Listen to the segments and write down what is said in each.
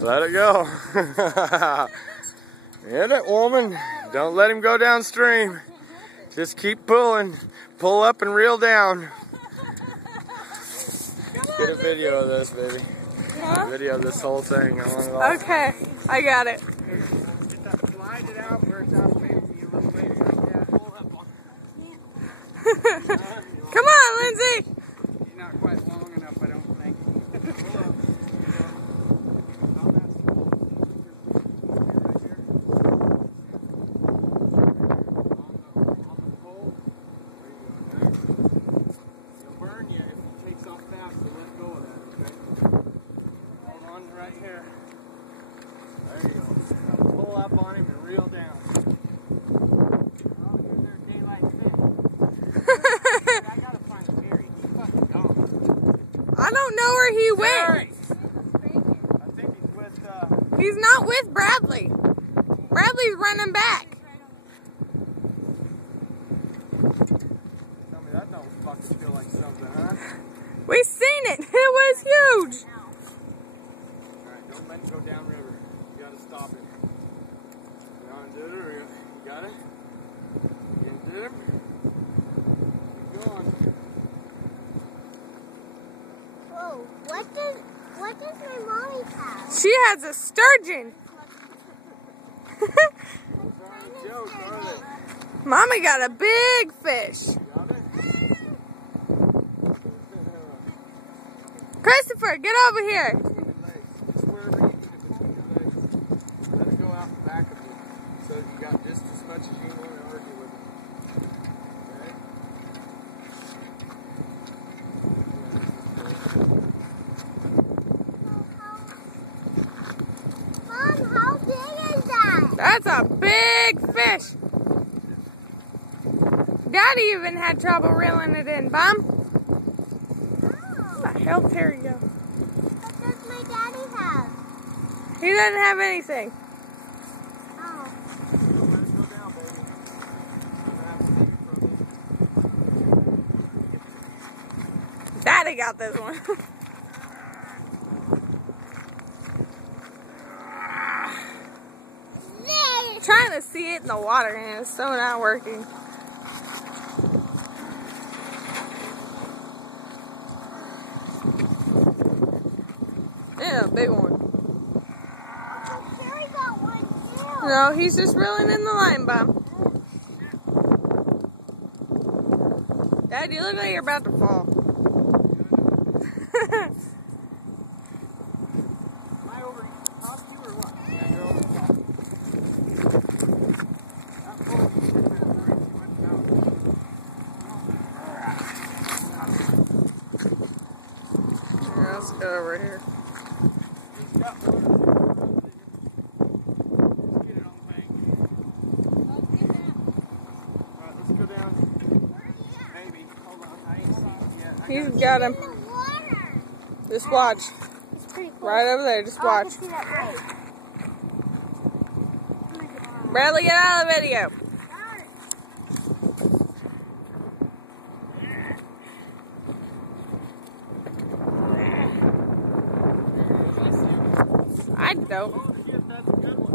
Let it go. Hit it, woman. Don't let him go downstream. Just keep pulling. Pull up and reel down. Get a video of this, baby. Huh? A video of this whole thing. I want it all. Okay, I got it. Slide it out where it's out of wind. You little baby. Yeah, pull up on. Come on, Lindsay. You're not quite long enough, I don't think. Right here. There you go. Now pull up on him and reel down. Oh, here's their daylight fish. I gotta find Gary. He's fucking gone. I don't know where he went. Gary! I think he's with, He's not with Bradley. Bradley's running back. Tell me that don't fucking feel like something, huh? We seen it. It was huge. Don't let him go downriver. You gotta stop it. You wanna do it or you got it? You can do it? Keep going. Whoa, what does my mommy have? She has a sturgeon. Joke, are they? Mommy got a big fish. Got it? Christopher, get over here. Just wherever you need it between your legs. Let it go out the back of you so that you got just as much as you want to argue with it. Okay? Mom, how big is that? That's a big fish. Daddy even had trouble reeling it in, Mom. What the hell, there you go. What does my daddy have? He doesn't have anything. Oh. Let it go down, baby. I'm gonna have to take it from you. Daddy got this one. Trying to see it in the water and it's so not working. Yeah, big one. Carrie got one too. No, he's just reeling in the line, Bob. Dad, you look like you're about to fall. Am I over top you or what? Yeah, you're over top. That boat is too much down. Yeah, let's go over here. He's got one. Let's get it on the bank. Alright, let's go down. Maybe. Hold on. I ain't seen it yet. He's got him. In the water. Just watch. It's pretty cool. Right over there, just Oh, I watch. can see that light. Bradley, get out of the video. I don't. Oh, shit, that's a good one.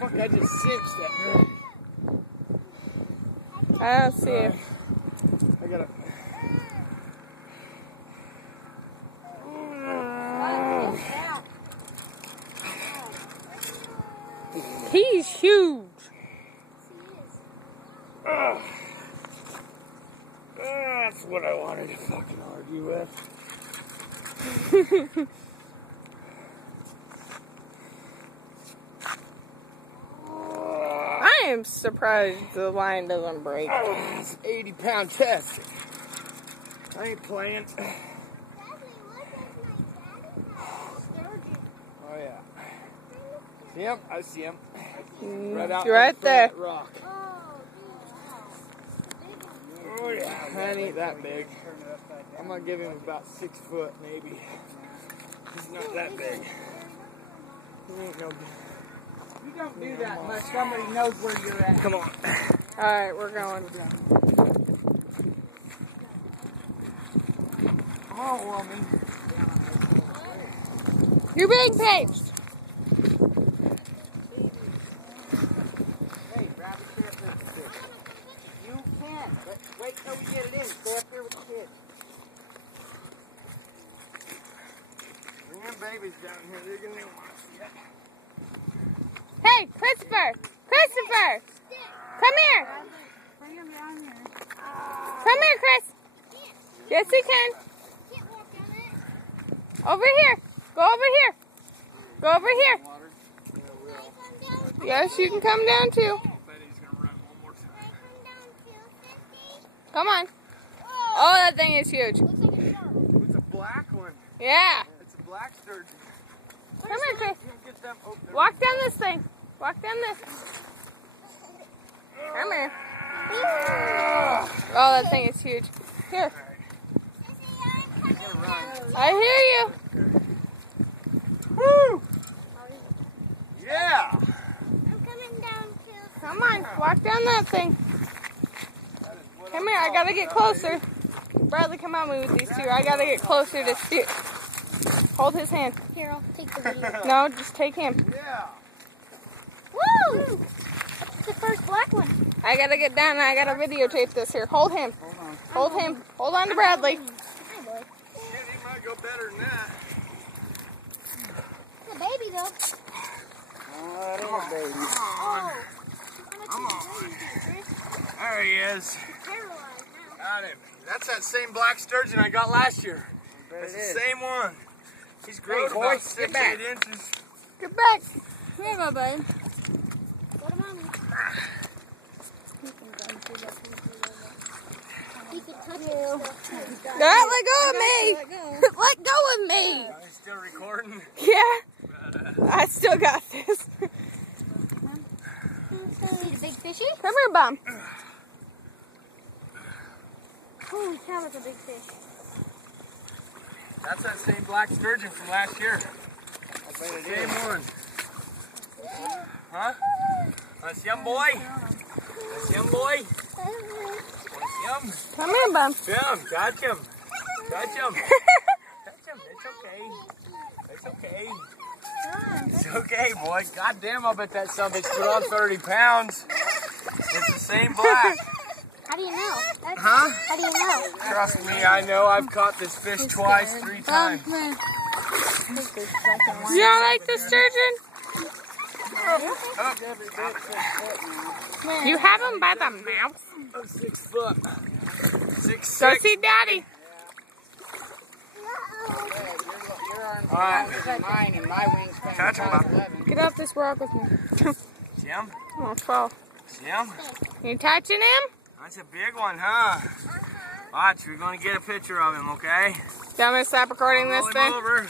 Fuck, I just cinched that. I don't see it. I gotta. He's huge. That's what I wanted to fucking argue with. I am surprised the line doesn't break. It's an 80-pound test. I ain't playing. Daddy, what does my daddy have? Sturgeon. Oh yeah. See him? I see him. Right out You're right in front there. of that rock. Oh, dude. Oh yeah. That ain't that big. I'm gonna give him about 6 foot maybe. He's not that big. He ain't no big. You don't do that much. Somebody knows where you're at. Come on. Alright, we're going. Come on, woman. You're being paged. Hey, grab a chair for the kid. You can, but wait till we get it in. Stay up here with the kids. Bring them babies down here. They're gonna want to see it. Hey, Christopher! Christopher! Come here! Bring him down here. Come here, Chris! Yes, you can. Can't walk down it. Over here. Go over here. Go over here. Water. Yeah, we Can I will. Oh, come down? Yes, you can come down too. I bet he's gonna run one more Can time. I come down 250? Come on. Oh, that thing is huge. Looks like a shark. It's a black one. Yeah. It's a black sturgeon. Come here, Chris. You get them. Oh, there Walk down this thing. Walk down this. Come here. Oh, that thing is huge. Here. He's gonna run. I hear you. Woo! Yeah! I'm coming down too. Come on. Walk down that thing. That is what Come I'm here. I gotta talking get about, closer. Bradley, come on with these two. I gotta get closer to steer. Hold his hand. Here, I'll take the video. No, just take him. baby. Yeah! Woo! That's the first black one. I gotta get down and I gotta videotape this here. Hold him. Hold on. Hold him. Hold on to Bradley. Hi, boy. Shit, he might go better than that. It's a baby, though. Oh, that is a baby. Oh. Come on. There he is. He's paralyzed now. Got him. That's that same black sturgeon I got last year. Bet It's it the is. same one. He's grown boy, about get 6, back. 8 inches. Get back. Here you go, bud. Go to mommy. He can touch it. Don't let go of me. Let go of me. Are you still recording? Yeah. I still got this. See the big fishy? Come here, Bum. Holy cow, that's a big fish. That's that same black sturgeon from last year. I bet it Same is. one. Huh? That's yum, boy. That's yum, boy. That's yum. Come here, Bum. Yum. Catch him. Catch him. Catch him. It's okay. It's okay. It's okay, boy. God damn, I bet that son of a bitch put on 30 pounds. It's the same black. How do you know? Huh? How do you know? Trust me, I know. I've caught this fish twice, 3 times. You don't like the sturgeon? Every bit 6 foot now. You have him by the mouth. Oh, 6 foot. 6, Go 6. see Daddy. Your arms All are right. longer than mine, and my wingspan is Catch him, Bob. 5'11". Get off this rock with me. Jim? Oh, fall. Jim? You touching him? That's a big one, huh? Watch, we're going to get a picture of him, okay? Do you want me to stop recording this Roll him then? over.